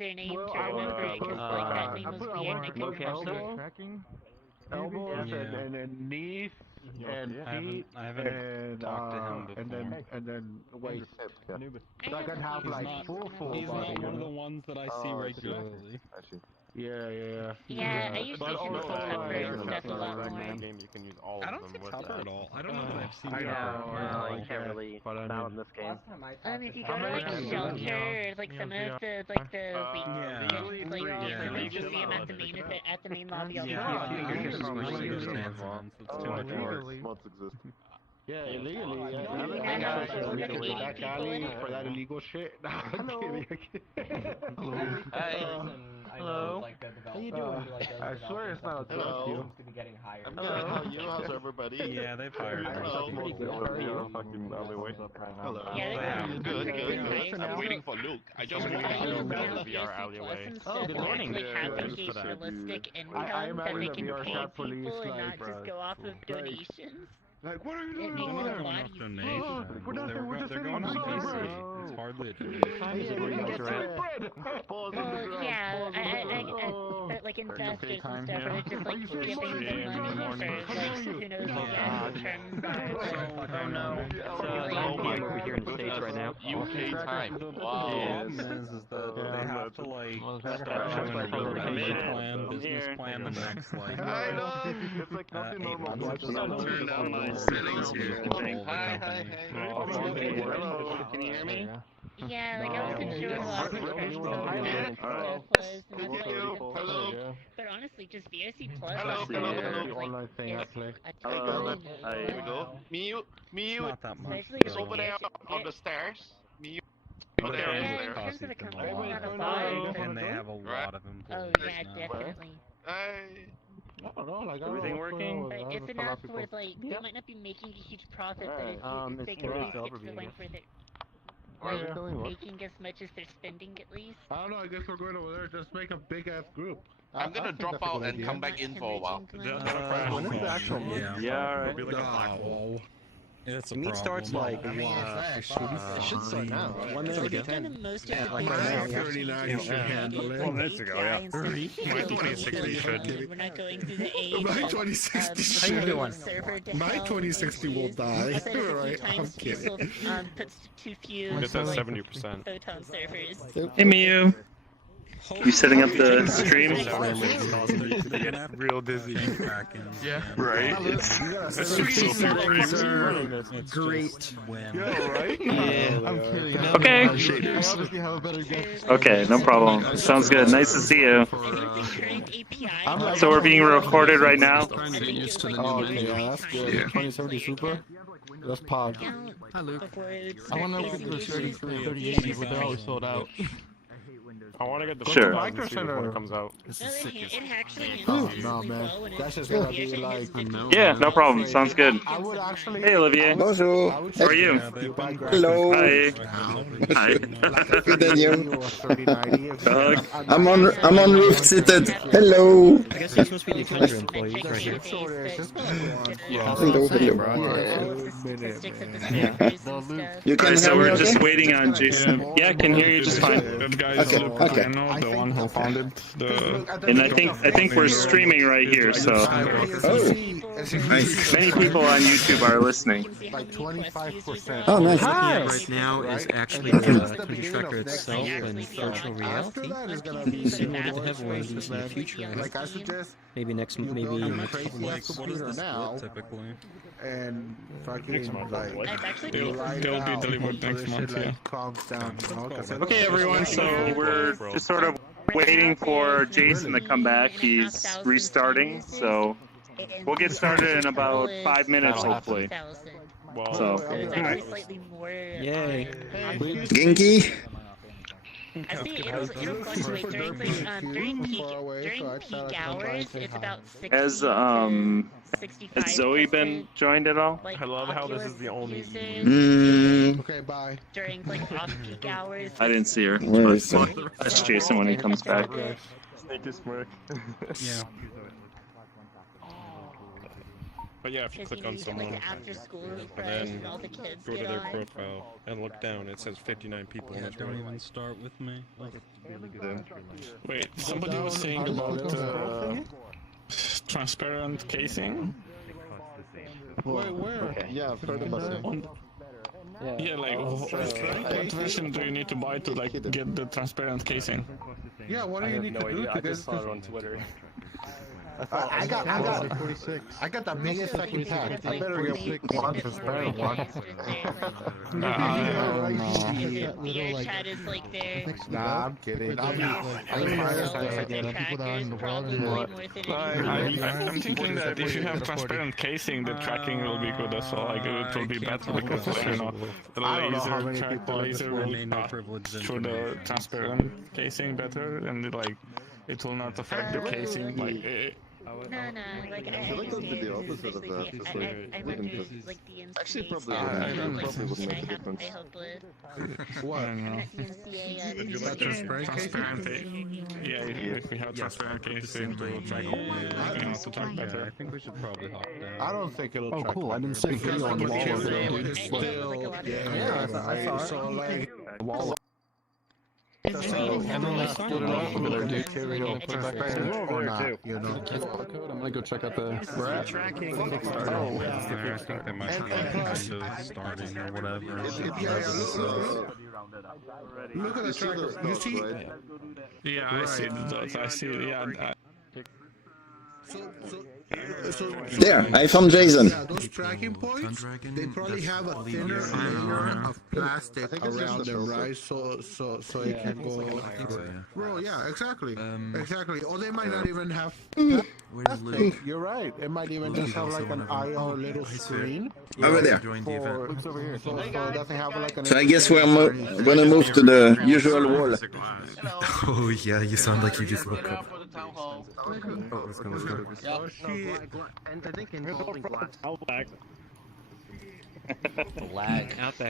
their name to remember it, because like that name was weird. I couldn't remember. Elbows and then knees and feet and then waist. So I can have like full He's body. not one of the ones that I see regularly. Yeah. Yeah, I usually tend to see Tupper and stuff a lot more. I don't see Tupper at all. I don't know that I've seen I Tupper. know, you can't really tell in this game. If you go to like shelter, or like some of the like the like you'll see him at the main lobby all the time. Yeah, illegally. For that illegal shit. I'm kidding. Hello. How you doing? I swear it's not a trust you. I'm good. How are you? How's everybody? Yeah, they've hired me. Hello. Yeah, Good. I'm waiting for Luke. I just moved out of the VR alleyway. Oh, good morning. Like have engaged realistic income that they can pay people and not just go off of donations. Like, what are you doing? It makes it a lot easier. They're going on PC. It's hardly a donation. Well, yeah, but like investors and stuff are just like giving them money for like who knows what the terms are. Oh no. Oh my Over here in the States right now. UK time. The Wow. problem is that they have to like start showing a plan, business plan, the next like I know. It's like nothing normal. Turn down my settings here. Hi. Hello. Can you hear me? Yeah, like I wasn't sure what Hello. was, Hello. but honestly, just VRC Plus Hello. Online thing I play. Here we go. Miyu. not that much. Especially It's over there on the stairs. Miyu. Over there. Yeah, in terms of a company, not a lot. And they have a lot of Oh employees yeah, now. definitely. I don't know, like Everything working? But it's enough where like they might not be making a huge profit, but they can at least get to the point where they're making as much as they're spending at least. I don't know, I guess we're going over there, just make a big ass group. I'm gonna drop out and come back in for a while. When is the actual meet? Yeah, alright. It's a The meet starts like, it should start now. 1 minute ago. Like now, 39 should handle it. 12 minutes ago, yeah. My 2060 should. We're not going through the age. My 2060 How you doing? My My 2060 will die. Alright, I'm kidding. Puts too few It's at like, 70%. photon servers. Hey Miyu, you setting up the stream? Real dizzy. Yeah, right. It's Great. Yeah, right? I'm kidding. Okay. Okay, no problem. Sounds good. Nice to see you. So we're being recorded right now. Oh, okay, yeah, that's good. 2070 Super? That's pod. Hi, Luke. I want to look at the 3080, but they're always sold out. I want to get the Sure. when it comes out. Oh, no, man. That's just gonna be like... Yeah, no problem. Sounds good. I would actually... Hey, Olivier. Bonjour. How are you? Hello. Hi. Hi. Good and you? Doug. I'm on roof seated. Hello. I guess you're supposed to be the Tundra employees right here. Hello, You can Alright, so hear me we're okay? just waiting on Jason. Yeah, can hear you just fine. That guy's Okay. the one who founded the... And I think we're streaming right here, so Oh, many people on YouTube are listening. Like 25%. oh nice. Right now is actually the Tundra tracker itself and virtual reality. Soon we'll get to have one of these in the future. Like, I suggest... Maybe next couple months. now, Typically. and fucking, like... They'll be delivered next month, yeah. Calms down, you know? 'Cause Okay, everyone, so we're just sort of waiting for Jason to come back. He's restarting, so we'll get started in about 5 minutes, hopefully. So, Yay. Genki. Actually, it'll fluctuate during peak hours. It's about 60, has 65%. Zoe been joined at all? Like, I love how this is the only... users Okay, bye. during like off-peak hours. I didn't see her. Where is But that's Jason when he comes back. Snake is smirk. Yeah. But yeah, if you click on someone, after school and then and all the kids go to get their on. profile and look down, it says 59 people in this Don't room. even start with me. Wait, somebody was saying about transparent casing? Wait, where? Okay. Yeah, I've heard about it. Yeah, like, what version do you need to buy to, like, get the transparent casing? Yeah, what do you need to do to I get just saw it on Twitter. I got the biggest fucking pack. I better get one transparent one. VRChat is like their Nah, I'm kidding. people die in the probably more than I'm thinking that if you have transparent casing, the tracking will be good as well. Like, it will be better because, like, you know, the laser will pass through the transparent casing better, and it will not affect the casing. Like, No, like I like to be the opposite of that. Just I went through like the MCA Actually, probably stuff, wouldn't make a I difference. helped with What? transparent. Yeah, if we have transparent casing, it will track to track better. I think we should probably hop down. I don't think it'll Oh, track cool. I didn't see video on the wall over there, dude. Yeah, I saw it. So, like, Wall. And then they started off over there, dude. or not, you know. I'm gonna go check out the. I think they might be kind of starting or whatever. Look at the tracker. You see? Yeah, I see the dots. I see. Yeah. So There, I found Jason. yeah, those tracking points, they probably have a thinner layer of plastic around them, right? So it can go. Bro, yeah, exactly. Exactly. Or they might not even have plastic. You're right. It might even just have like an eye or a little screen. Over there. So it doesn't have like an. So I guess we're gonna move to the usual wall. Oh yeah, you sound like you just woke up. Townhall. Oh, let's go. Oh shit. And I think involving glass. Outback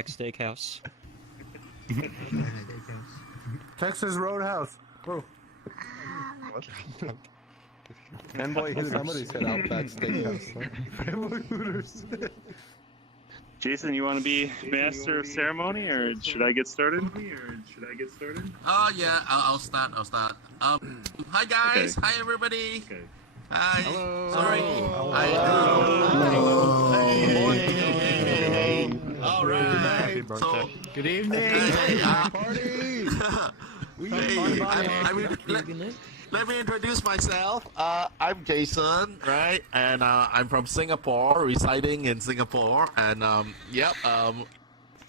Steakhouse. Texas Roadhouse. Bro. Somebody said Outback Steakhouse. Family Hooters. Jason, you want to be master of ceremony, or should I get started? Yeah, I'll start. Hi guys. Okay. Hi everybody. Hi. Hello. Sorry. Hey. All right. So, Good evening. hey, Party. let me introduce myself. I'm Jason, right? And I'm from Singapore, residing in Singapore, and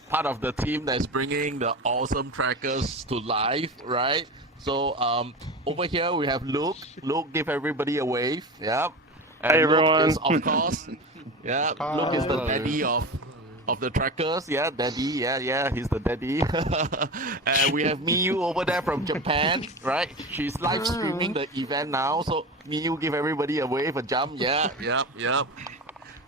part of the team that's bringing the awesome trackers to life, right? So over here we have Luke. Luke, give everybody a wave. Yep. And Hi, everyone. Luke is, of course, yeah. Luke is the daddy of the trackers. Yeah, daddy. Yeah, he's the daddy. And we have Miyu over there from Japan, right? She's live streaming the event now. So Miyu, give everybody a wave, a jump. Yeah, yep.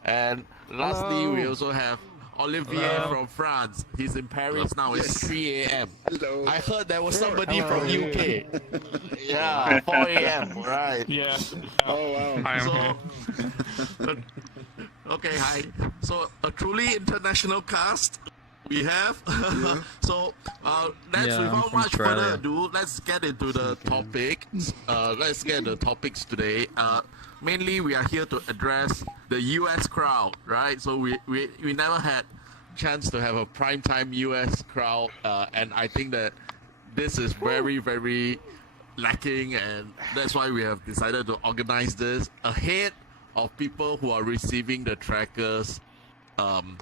And lastly, we also have Olivier from France. He's in Paris now. It's 3 a.m. Hello. I heard there was somebody from UK. Yeah, 4 a.m. Right. Yeah. Oh wow. I am here. Okay, hi. So a truly international cast we have. So without much further ado, let's get into the topic. Let's get the topics today. Mainly, we are here to address the U.S. crowd, right? So we never had chance to have a primetime U.S. crowd, and I think that this is very, very lacking, and that's why we have decided to organize this ahead of people who are receiving the trackers on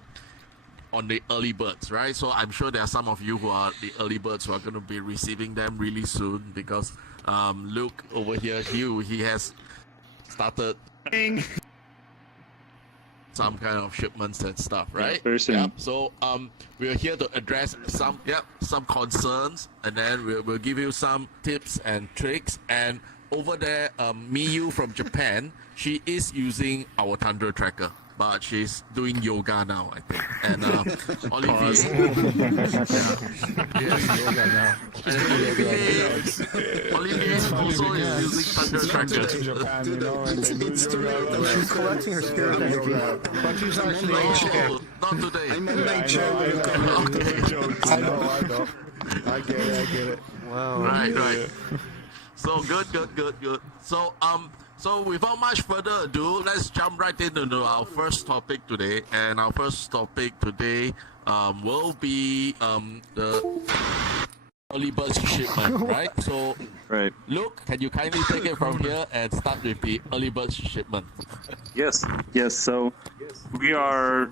the early birds, right? So I'm sure there are some of you who are the early birds who are going to be receiving them really soon, because Luke over here, he has started some kind of shipments and stuff, right? Yeah, very soon. Yep. So we're here to address some concerns, and then we'll give you some tips and tricks. And over there, Miyu from Japan, she is using our Tundra tracker, but she's doing yoga now, I think. And Olivier is also is using Tundra trackers. Japan, you know, and they do She's collecting her spirit energy. But she's actually Oh, not today. I'm in nature. I know. I get it. Wow. Right. So good. So without much further ado, let's jump right into our first topic today. And our first topic today will be the early bird shipment, right? So, Right. Luke, can you kindly take it from here and start with the early bird shipment? Yes. So we are,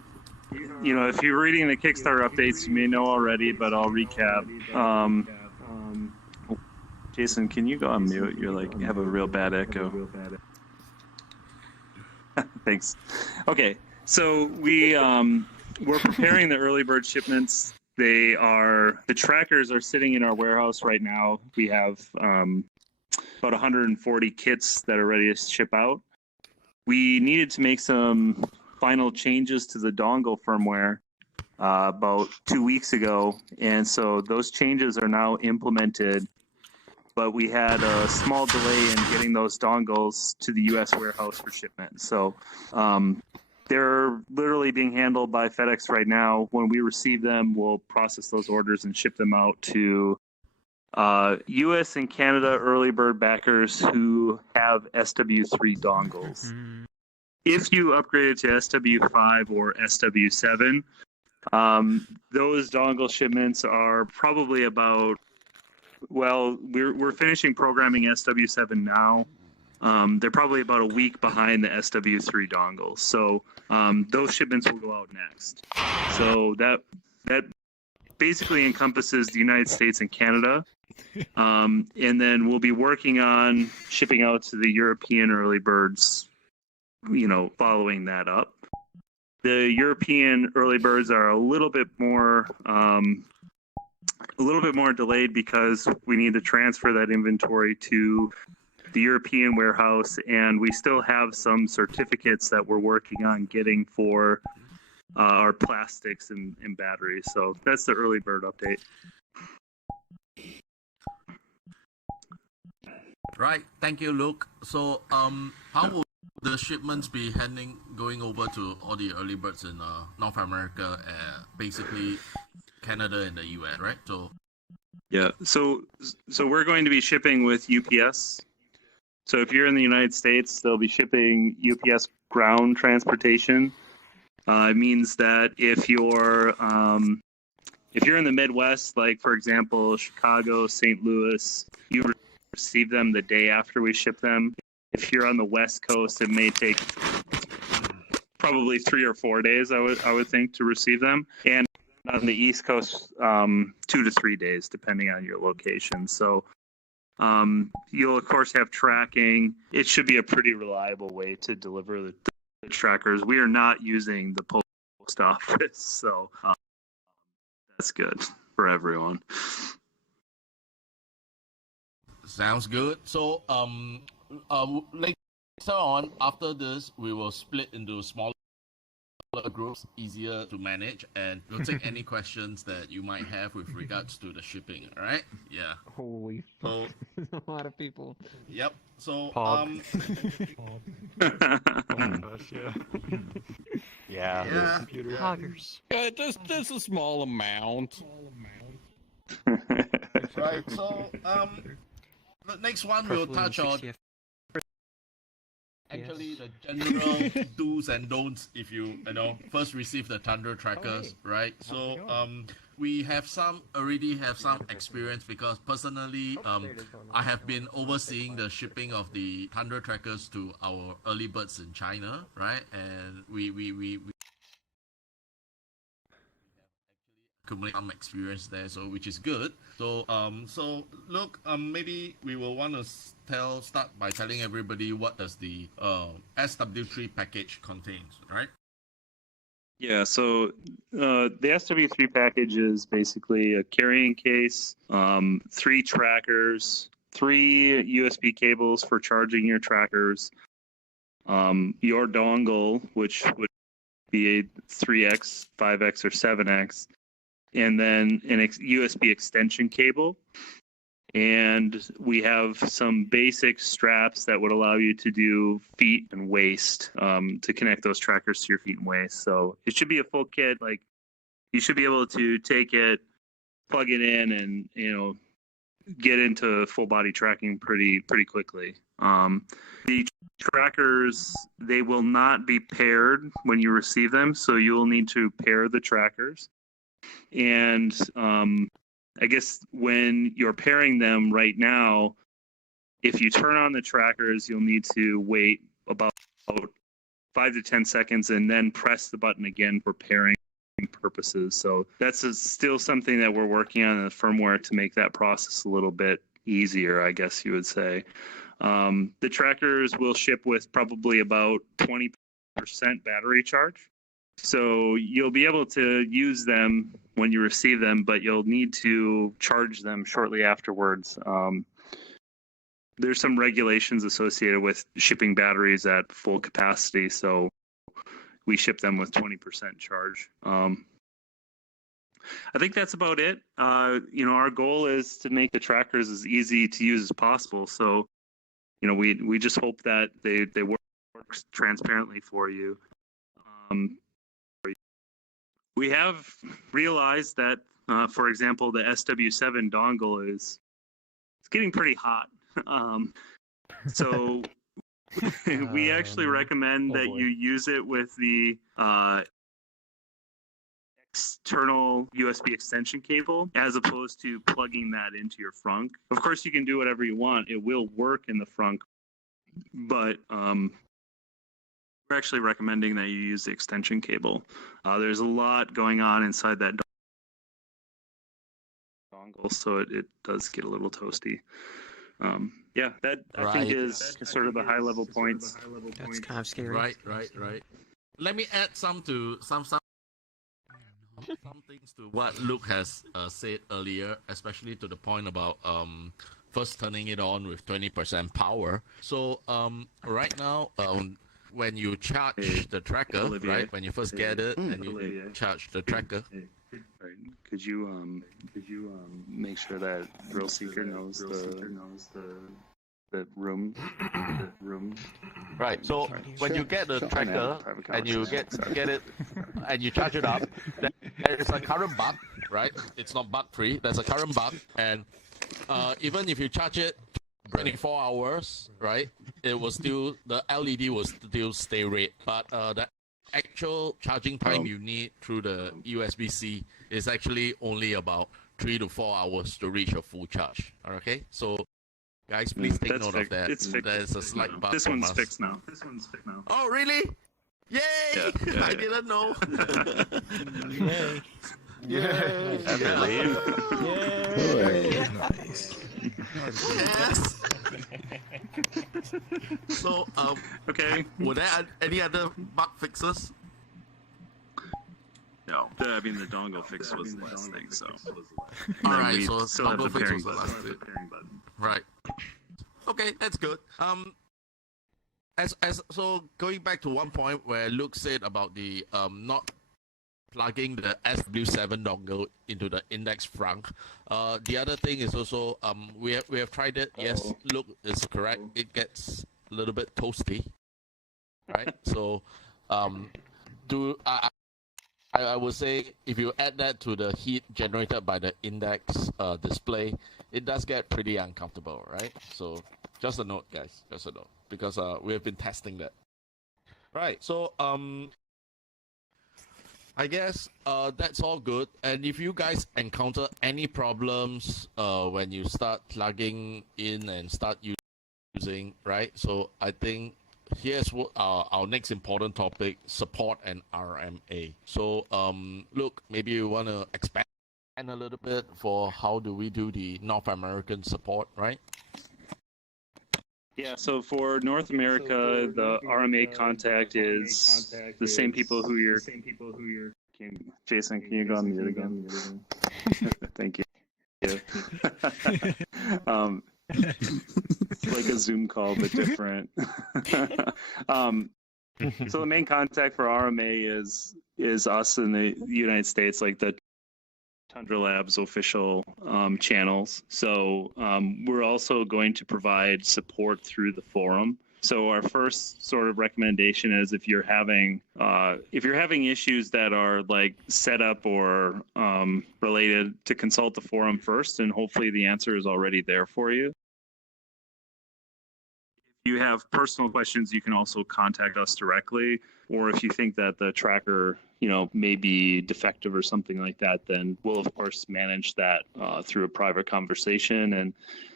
if you're reading the Kickstarter updates, you may know already, but I'll recap. Jason, can you go on mute? You have a real bad echo. Thanks. Okay, so we're preparing the early bird shipments. The trackers are sitting in our warehouse right now. We have about 140 kits that are ready to ship out. We needed to make some final changes to the dongle firmware about 2 weeks ago, and so those changes are now implemented. But we had a small delay in getting those dongles to the U.S. warehouse for shipment. So they're literally being handled by FedEx right now. When we receive them, we'll process those orders and ship them out to U.S. and Canada early bird backers who have SW3 dongles. If you upgraded to SW5 or SW7, those dongle shipments are probably about, we're finishing programming SW7 now. They're probably about a week behind the SW3 dongles. So those shipments will go out next. So that basically encompasses the United States and Canada. And then we'll be working on shipping out to the European early birds, following that up. The European early birds are a little bit more delayed because we need to transfer that inventory to the European warehouse, and we still have some certificates that we're working on getting for our plastics and batteries. So that's the early bird update. Right, thank you, Luke. So how will the shipments be going over to all the early birds in North America, basically Canada and the US, right? So we're going to be shipping with UPS. So if you're in the United States, they'll be shipping UPS ground transportation. It means that if you're in the Midwest, like for example Chicago, St. Louis, you receive them the day after we ship them. If you're on the West Coast, it may take probably 3 or 4 days, I would think, to receive them. And on the East Coast, 2 to 3 days, depending on your location. So you'll, of course, have tracking. It should be a pretty reliable way to deliver the trackers. We are not using the post office, so that's good for everyone. Sounds good. So later on, after this, we will split into smaller groups, easier to manage, and we'll take any questions that you might have with regards to the shipping. All right? Yeah. Holy fuck. a lot of people. Yep. So Oh my gosh, yeah. Poggers. Yeah, just a small amount. Right. So the next one we'll touch on actually the general do's and don'ts if you first receive the Tundra trackers, right? So we already have some experience because personally I have been overseeing the shipping of the Tundra trackers to our early birds in China, right? And we accumulate some experience there, so which is good. So look, maybe we will want to start by telling everybody what does the SW3 package contains, right? Yeah, so the SW3 package is basically a carrying case, 3 trackers, 3 USB cables for charging your trackers, your dongle, which would be a 3X, 5X, or 7X, and then an USB extension cable. And we have some basic straps that would allow you to do feet and waist to connect those trackers to your feet and waist. So it should be a full kit. Like you should be able to take it, plug it in, and get into full body tracking pretty quickly. The trackers, they will not be paired when you receive them, so you will need to pair the trackers. And I guess when you're pairing them right now, if you turn on the trackers, you'll need to wait about 5 to 10 seconds and then press the button again for pairing purposes. So that's still something that we're working on in the firmware to make that process a little bit easier, I guess you would say. The trackers will ship with probably about 20% battery charge. So you'll be able to use them when you receive them, but you'll need to charge them shortly afterwards. There's some regulations associated with shipping batteries at full capacity, so we ship them with 20% charge. I think that's about it. Our goal is to make the trackers as easy to use as possible. So, we just hope that they work transparently for you. We have realized that, for example, the SW7 dongle it's getting pretty hot. So we actually recommend that you use it with the external USB extension cable as opposed to plugging that into your frunk. Of course, you can do whatever you want. It will work in the frunk, but we're actually recommending that you use the extension cable. There's a lot going on inside that dongle, so it does get a little toasty. That I think is sort of the high level points. That's kind of scary. Right. Let me add some things to what Luke has said earlier, especially to the point about first turning it on with 20% power. So right now, when you charge the tracker, right? When you first get it and you charge the tracker. Could you make sure that Thrill Seeker knows the room? Right. So when you get the tracker and you get it and you charge it up, there is a current bug, right? It's not bug free. There's a current bug, and even if you charge it 24 hours, right? The LED will still stay red, but the actual charging time you need through the USB-C is actually only about 3 to 4 hours to reach a full charge. Okay, so guys, please take note of that. There's a slight bug. This one's fixed now. Oh, really? Yay! Yeah. I didn't know. Yay. Yay! I believe. Yay! Nice. Yes. So, okay. Were there any other bug fixes? No. I mean, the dongle fix was the last thing, so. Alright, so still have the dongle fix pairing was the last button. thing. Right. Okay, that's good. So going back to one point where Luke said about the not plugging the SW7 dongle into the index frunk. The other thing is also we have tried it. Yes, Luke is correct. It gets a little bit toasty, right? So I would say if you add that to the heat generated by the index display, it does get pretty uncomfortable, right? So just a note, guys, just a note, because we have been testing that. Right, so I guess that's all good. And if you guys encounter any problems when you start plugging in and start using, right? So I think here's what our next important topic: support and RMA. So look, maybe you want to expand a little bit for how do we do the North American support, right? Yeah, so for North America, the RMA contact is the same people who you're. Jason, can you go on mute again? Thank you. It's like a Zoom call, but different. So the main contact for RMA is us in the United States, like the Tundra Labs official channels. So we're also going to provide support through the forum. So our first sort of recommendation is if you're having issues that are like setup or related, to consult the forum first, and hopefully the answer is already there for you. If you have personal questions, you can also contact us directly, or if you think that the tracker, may be defective or something like that, then we'll of course manage that through a private conversation and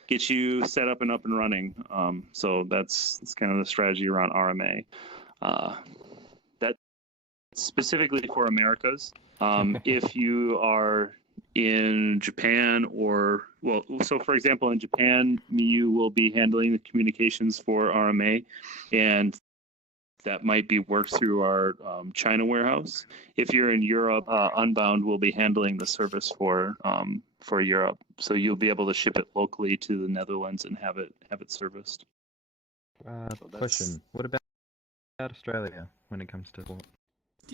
get you set up and running. So that's kind of the strategy around RMA. That specifically for Americas. If you are in Japan so for example, in Japan, MIU will be handling the communications for RMA, and that might be worked through our China warehouse. If you're in Europe, Unbound will be handling the service for Europe. So you'll be able to ship it locally to the Netherlands and have it serviced. Question: what about Australia when it comes to?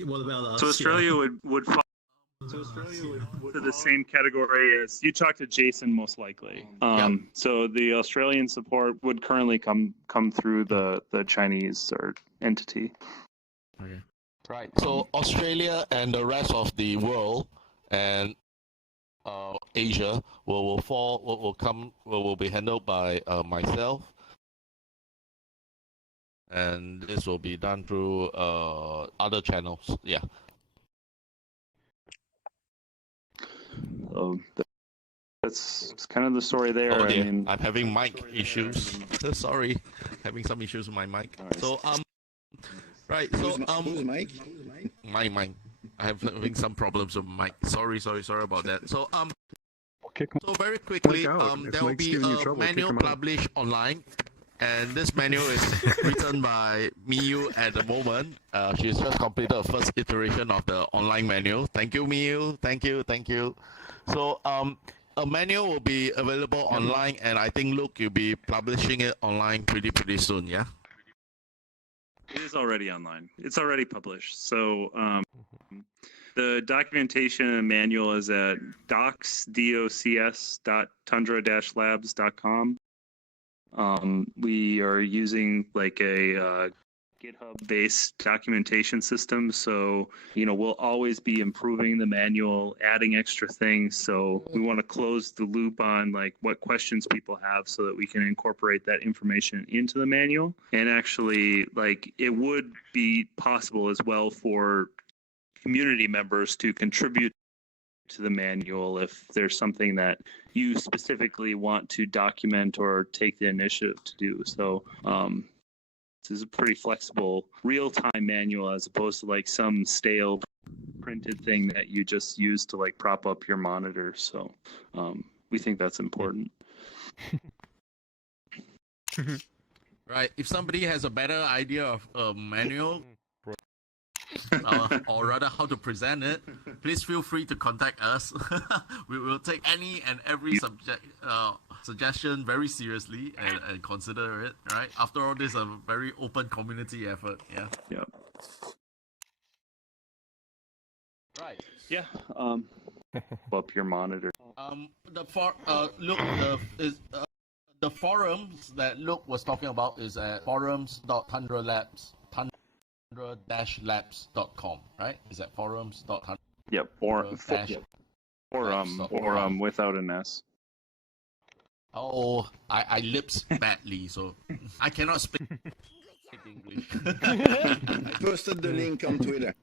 What about us? So Australia would fall to the same category as you talked to Jason, most likely. So the Australian support would currently come through the Chinese entity. Okay. Right. So Australia and the rest of the world and Asia will be handled by myself, and this will be done through other channels. Yeah. That's kind of the story there. Oh dear. I'm having mic issues. Sorry, having some issues with my mic. Right. So right. So who's mic? My mic. I have having some problems with mic. Sorry about that. So so very quickly, there will be a manual published online, and this manual is written by Miyu at the moment. She's just completed the first iteration of the online manual. Thank you, Miyu. Thank you. So a manual will be available online, and I think Luke, you'll be publishing it online pretty soon, yeah? It is already online. It's already published. So the documentation and manual is at docs.tundra-labs.com. We are using like a GitHub-based documentation system, so we'll always be improving the manual, adding extra things. So we want to close the loop on like what questions people have, so that we can incorporate that information into the manual. And actually, like, it would be possible as well for community members to contribute to the manual if there's something that you specifically want to document or take the initiative to do. So this is a pretty flexible real-time manual, as opposed to like some stale printed thing that you just use to like prop up your monitor. So we think that's important. Right. If somebody has a better idea of a manual, or rather how to present it, please feel free to contact us. We will take any and every suggestion very seriously and consider it. Right. After all, this is a very open community effort. Yeah. Yeah. Right. Yeah. Up your monitor. The forums that Luke was talking about is at forums.tundra-labs.com, right? Is that forums.tundra? Yep. Forum without an S. Oh, I lips badly, so I cannot speak English. I posted the link on Twitter.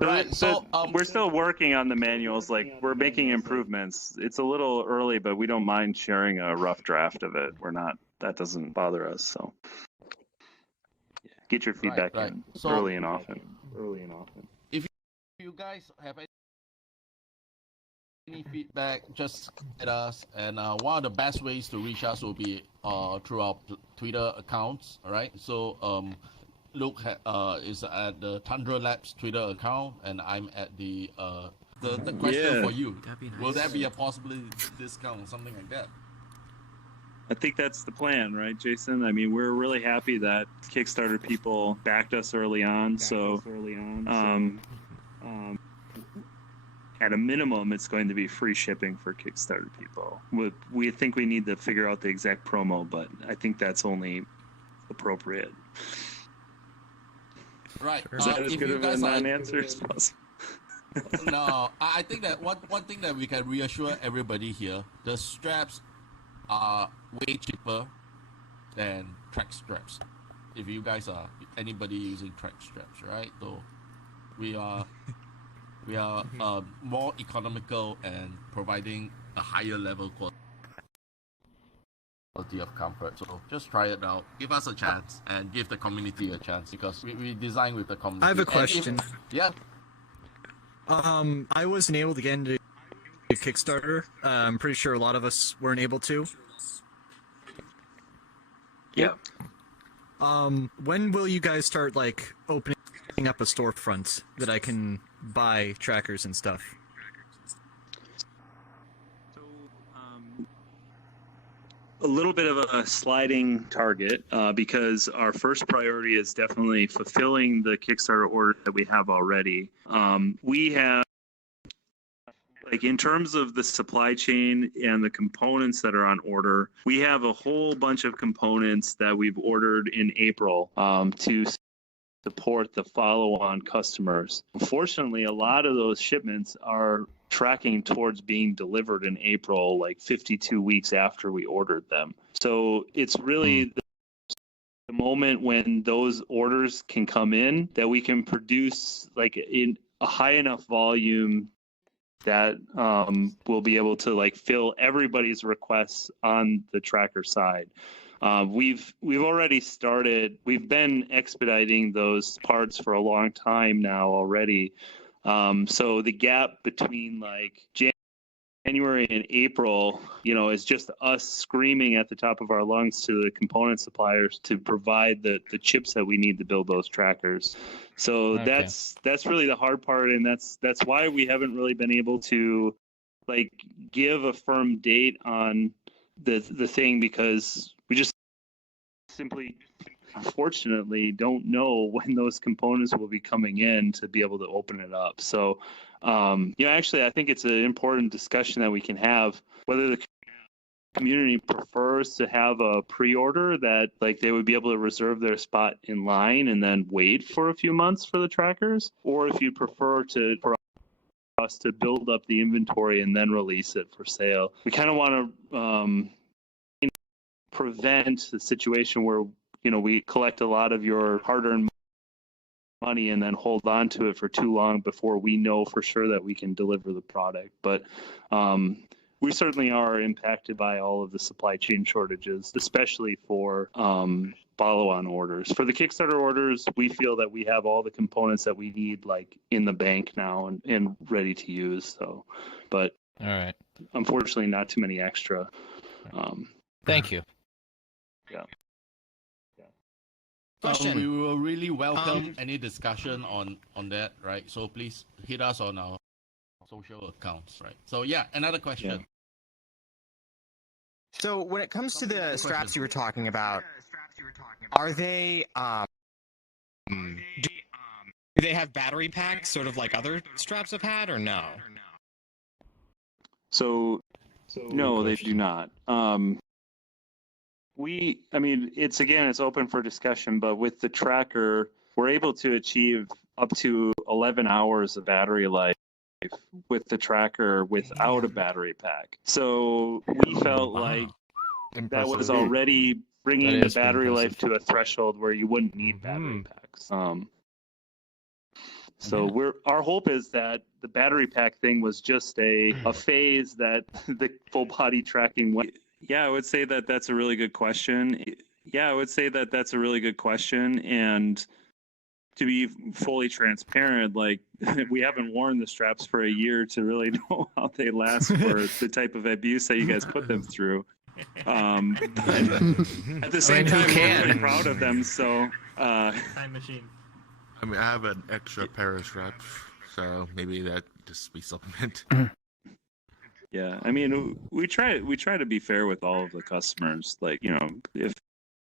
Right, so we're still working on the manuals. Like, we're making improvements. It's a little early, but we don't mind sharing a rough draft of it. That doesn't bother us. So get your feedback in early and often. If you guys have any feedback, just hit us. And one of the best ways to reach us will be through our Twitter accounts. All right. So Luke is at the Tundra Labs Twitter account, and I'm at the question for you. Nice. Will there be a possible discount or something like that? I think that's the plan, right, Jason? I mean, we're really happy that Kickstarter people backed us early on. at a minimum, it's going to be free shipping for Kickstarter people. We think we need to figure out the exact promo, but I think that's only appropriate. Right. Is that as good of a non-answer as possible? No, I think that one thing that we can reassure everybody here, the straps are way cheaper than track straps. If you guys are anybody using track straps, right? So we are more economical and providing a higher level quality of comfort. So just try it out. Give us a chance and give the community a chance because we design with the community. I have a question. Yeah. I wasn't able to get into Kickstarter. I'm pretty sure a lot of us weren't able to. Yeah. When will you guys start like opening up a storefront that I can buy trackers and stuff? A little bit of a sliding target because our first priority is definitely fulfilling the Kickstarter order that we have already. We have, like, in terms of the supply chain and the components that are on order, we have a whole bunch of components that we've ordered in April to support the follow-on customers. Unfortunately, a lot of those shipments are tracking towards being delivered in April, like 52 weeks after we ordered them. So it's really the moment when those orders can come in that we can produce like in a high enough volume that we'll be able to like fill everybody's requests on the tracker side. We've already started. We've been expediting those parts for a long time now already. So the gap between like January and April, is just us screaming at the top of our lungs to the component suppliers to provide the chips that we need to build those trackers. So that's really the hard part, and that's why we haven't really been able to like give a firm date on the thing, because we just simply, unfortunately, don't know when those components will be coming in to be able to open it up. So, actually, I think it's an important discussion that we can have, whether the community prefers to have a pre-order that like they would be able to reserve their spot in line and then wait for a few months for the trackers, or if you prefer for us to build up the inventory and then release it for sale. We kind of want to prevent the situation where we collect a lot of your hard-earned money and then hold on to it for too long before we know for sure that we can deliver the product. But we certainly are impacted by all of the supply chain shortages, especially for follow-on orders. For the Kickstarter orders, we feel that we have all the components that we need like in the bank now and ready to use. So, but all right, unfortunately, not too many extra. Thank you. Yeah. We will really welcome any discussion on that, right? So please hit us on our social accounts, right? So yeah, another question. Yeah. So when it comes to the straps you were talking about, are they do they have battery packs, sort of like other straps have had, or no? So no, they do not. It's open for discussion, but with the tracker, we're able to achieve up to 11 hours of battery life with the tracker without a battery pack. So we felt like that was already bringing the battery life to a threshold where you wouldn't need battery packs. Our hope is that the battery pack thing was just a phase that the full body tracking went. Yeah, I would say that that's a really good question. And to be fully transparent, like we haven't worn the straps for a year to really know how they last for the type of abuse that you guys put them through. At the same time, we're really proud of them. So, time machine. I mean, I have an extra pair of straps, so maybe that just be supplement. Yeah, I mean, we try to be fair with all of the customers. Like, if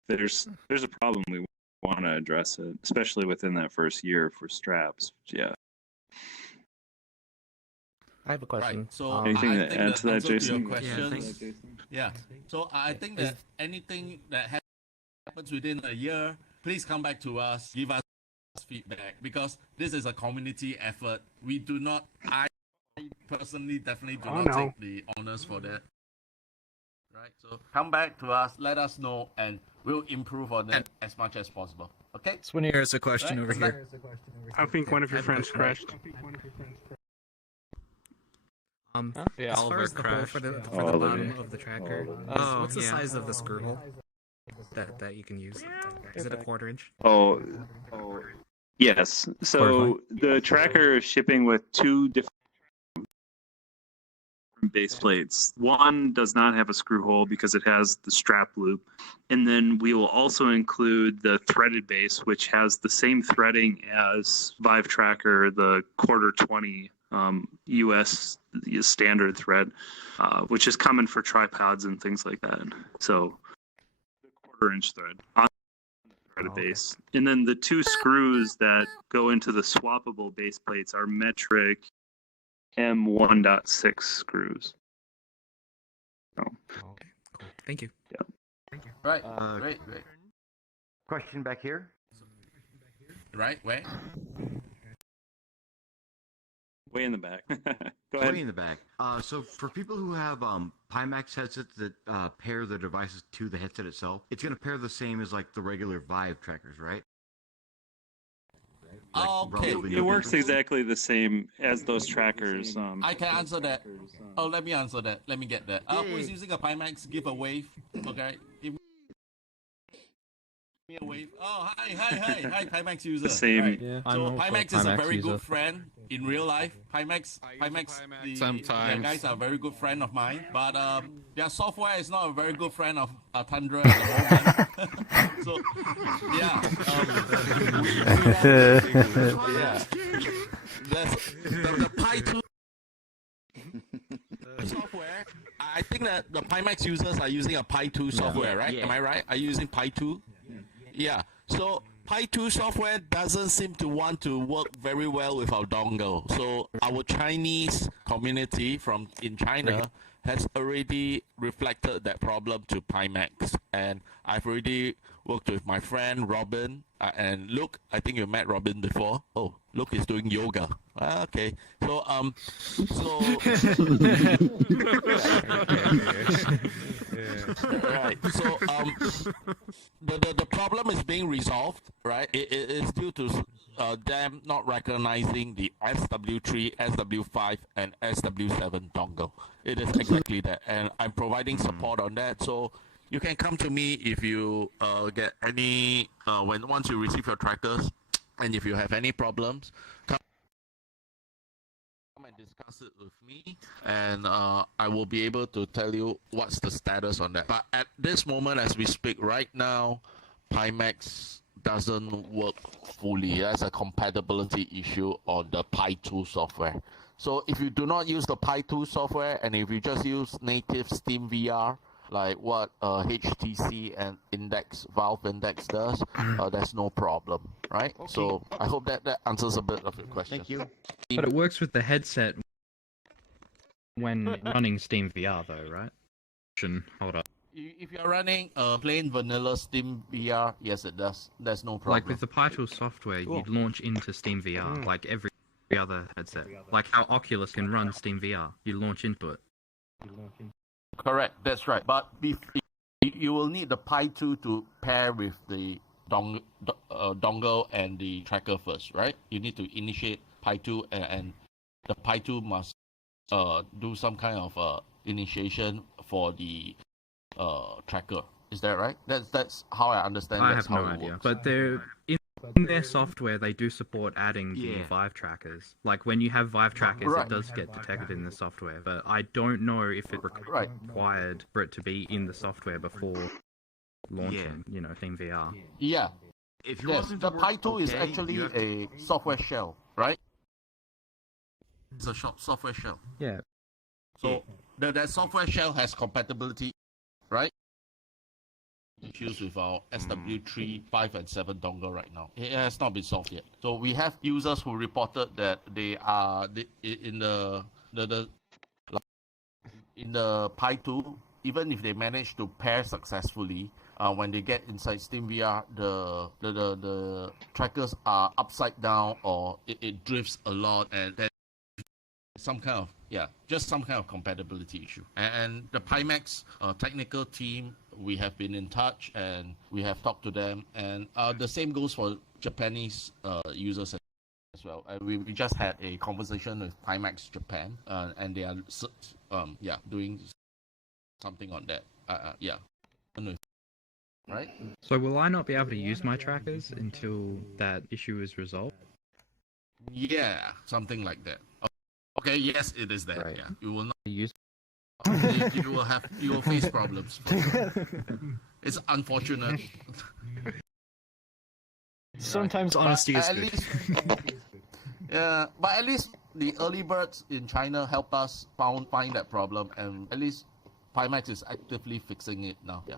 there's a problem, we want to address it, especially within that first year for straps. Yeah. I have a question. Right. So Anything I to think add that to that, answer to your Jason? question, yeah. So I think that anything that happens within a year, please come back to us, give us feedback, because this is a community effort. We do not, I personally definitely do not take the honors for that. Right, so come back to us, let us know, and we'll improve on that as much as possible. Okay? Swinier has a question over here. I think one of your friends crashed. As far as the hole for the bottom of the tracker, what's the size of the screw hole that you can use? Is it a 1/4 inch? Oh, yes. So the tracker is shipping with 2 different base plates. One does not have a screw hole because it has the strap loop. And then we will also include the threaded base, which has the same threading as Vive Tracker, the 1/4 20 US standard thread, which is common for tripods and things like that. So the 1/4 inch thread on the threaded base. And then the 2 screws that go into the swappable base plates are metric M1.6 screws. So, okay, cool. Thank you. Yeah. Thank you. Right. Great. Question back here. Right. Wait. Way in the back. Go ahead. Way in the back. So for people who have Pimax headsets that pair their devices to the headset itself, it's going to pair the same as like the regular Vive trackers, right? Okay. It works exactly the same as those trackers. I can answer that. Oh, let me answer that. Let me get that. Who is using a Pimax? Give a wave. Okay. Give me a wave. Oh, hi, Pimax user. The same. Right. Yeah, So Pimax is a very user. good friend in real life. Pimax, their guys are a very good friend of mine. But their software is not a very good friend of Tundra at the moment. So yeah, that's the Pi 2 software. I think that the Pimax users are using a Pi 2 software, right? Am I right? Are you using Pi 2? Yeah. So Pi 2 software doesn't seem to want to work very well with our dongle. So our Chinese community in China has already reflected that problem to Pimax, and I've already worked with my friend Robin and Luke. I think you met Robin before. Oh, Luke is doing yoga. Okay, so right. So the problem is being resolved, right? It is due to them not recognizing the SW3, SW5, and SW7 dongle. It is exactly that, and I'm providing support on that. So you can come to me if you get any once you receive your trackers, and if you have any problems, come and discuss it with me, and I will be able to tell you what's the status on that. But at this moment, as we speak right now, Pimax doesn't work fully. There's a compatibility issue on the Pi 2 software. So if you do not use the Pi 2 software, and if you just use native Steam VR, like what HTC and Valve Index does, there's no problem, right? Okay. So I hope that answers a bit of your question. Thank you. But it works with the headset when running Steam VR, though, right? Hold up. If you're running plain vanilla Steam VR, yes, it does. There's no problem. Like with the Pi 2 software, you'd launch into Steam VR, like every other headset. Like how Oculus can run Steam VR, you launch into it. Correct, that's right. But you will need the Pi 2 to pair with the dongle and the tracker first, right? You need to initiate Pi 2, and the Pi 2 must do some kind of initiation for the tracker. Is that right? That's how I understand. I have no idea. Works. But in their software, they do support adding the Vive trackers. Like when you have Vive trackers, it does get detected in the software. But I don't know if it required for it to be in the software before launching, Steam VR. Yeah. If the Pi 2 is actually a software shell, right? It's a software shell. Yeah. So that software shell has compatibility, right? Issues with our SW3, 5, and 7 dongle right now. It has not been solved yet. So we have users who reported that they are in the in the Pi 2, even if they manage to pair successfully, when they get inside SteamVR, the trackers are upside down or it drifts a lot, and then some kind of compatibility issue. And the Pimax technical team, we have been in touch and we have talked to them, and the same goes for Japanese users as well. We just had a conversation with Pimax Japan, and they are doing something on that. Right? So will I not be able to use my trackers until that issue is resolved? Yeah, something like that. Okay, yes, it is that. Right. Yeah, you will not use. You will face problems. It's unfortunate. Sometimes honesty is good. But at least the early birds in China help us find that problem, and at least Pimax is actively fixing it now. Yeah.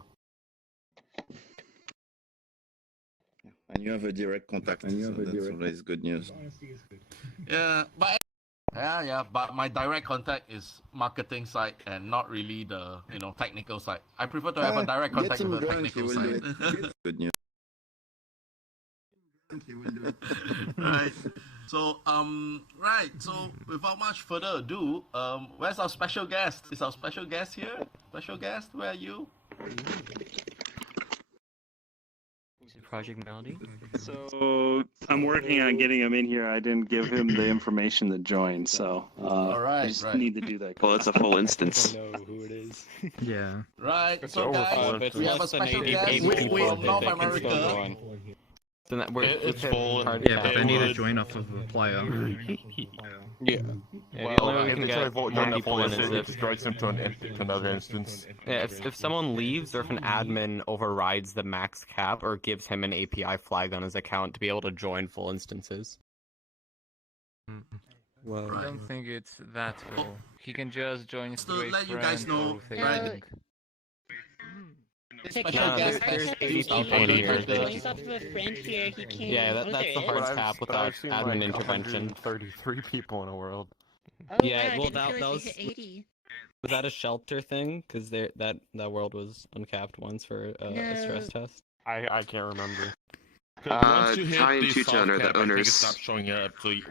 And you have a direct contact, that's always good news. Yeah, but my direct contact is marketing side and not really the technical side. I prefer to have a direct contact with the technical side. Good news. Right. So So without much further ado, where's our special guest? Is our special guest here? Special guest, where are you? Project Melody. So I'm working on getting him in here. I didn't give him the information to join, so I just need to do that. Well, it's a full instance. I don't know who it is. Yeah. Right. So guys, we have a special guest from North America. It's full. Yeah, but they need to join off of the player. Yeah. Well, if they try to vote join that full instance, it destroys them to another instance. Yeah, if someone leaves or if an admin overrides the max cap or gives him an API flag on his account to be able to join full instances. Well, I don't think it's that full. He can just join straight to let you guys know, right? There's 80 people here. Yeah, that's the hard cap without admin intervention. 33 people in a world. Yeah, well, that was 80. Was that a shelter thing? Because that world was uncapped once for a stress test. I can't remember. Once you hit the soft cap, I think owners. it stops showing up. So to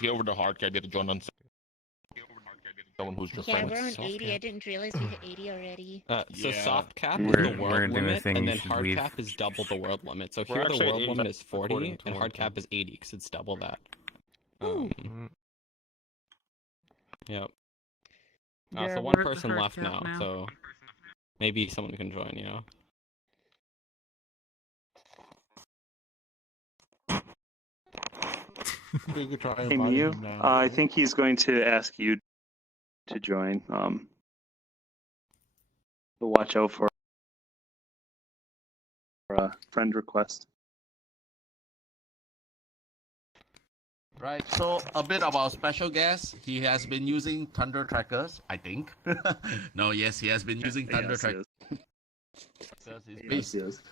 get over the hard cap, you have to join on someone who's your friend. We're on 80. I didn't realize we hit 80 already. So soft cap is the world limit, and then hard cap is double the world limit. So here the world limit is 40, and hard cap is 80, because it's double that. Yep. So one person left now, so maybe someone can join, Hey, Miyu, I think he's going to ask you to join. So watch out for a friend request. Right, so a bit of our special guest. He has been using Tundra trackers, I think. He has been using Tundra trackers.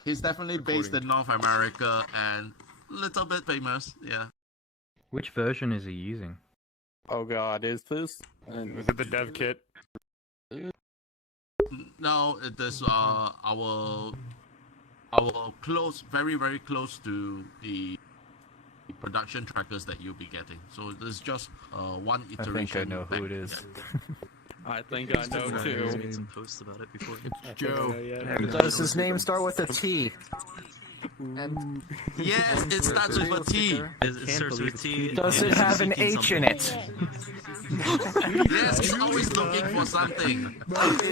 He's definitely based in North America and a little bit famous, yeah. Which version is he using? Oh god, is this? Was it the dev kit? No, it is our close, very, very close to the production trackers that you'll be getting. So there's just one iteration. I think I know who it is. I think I know too. Made some posts about it before. It's Joe. Does his name start with a T? Yes, it starts with a T. It starts with T. Does it have an H in it? Yes, he's always looking for something.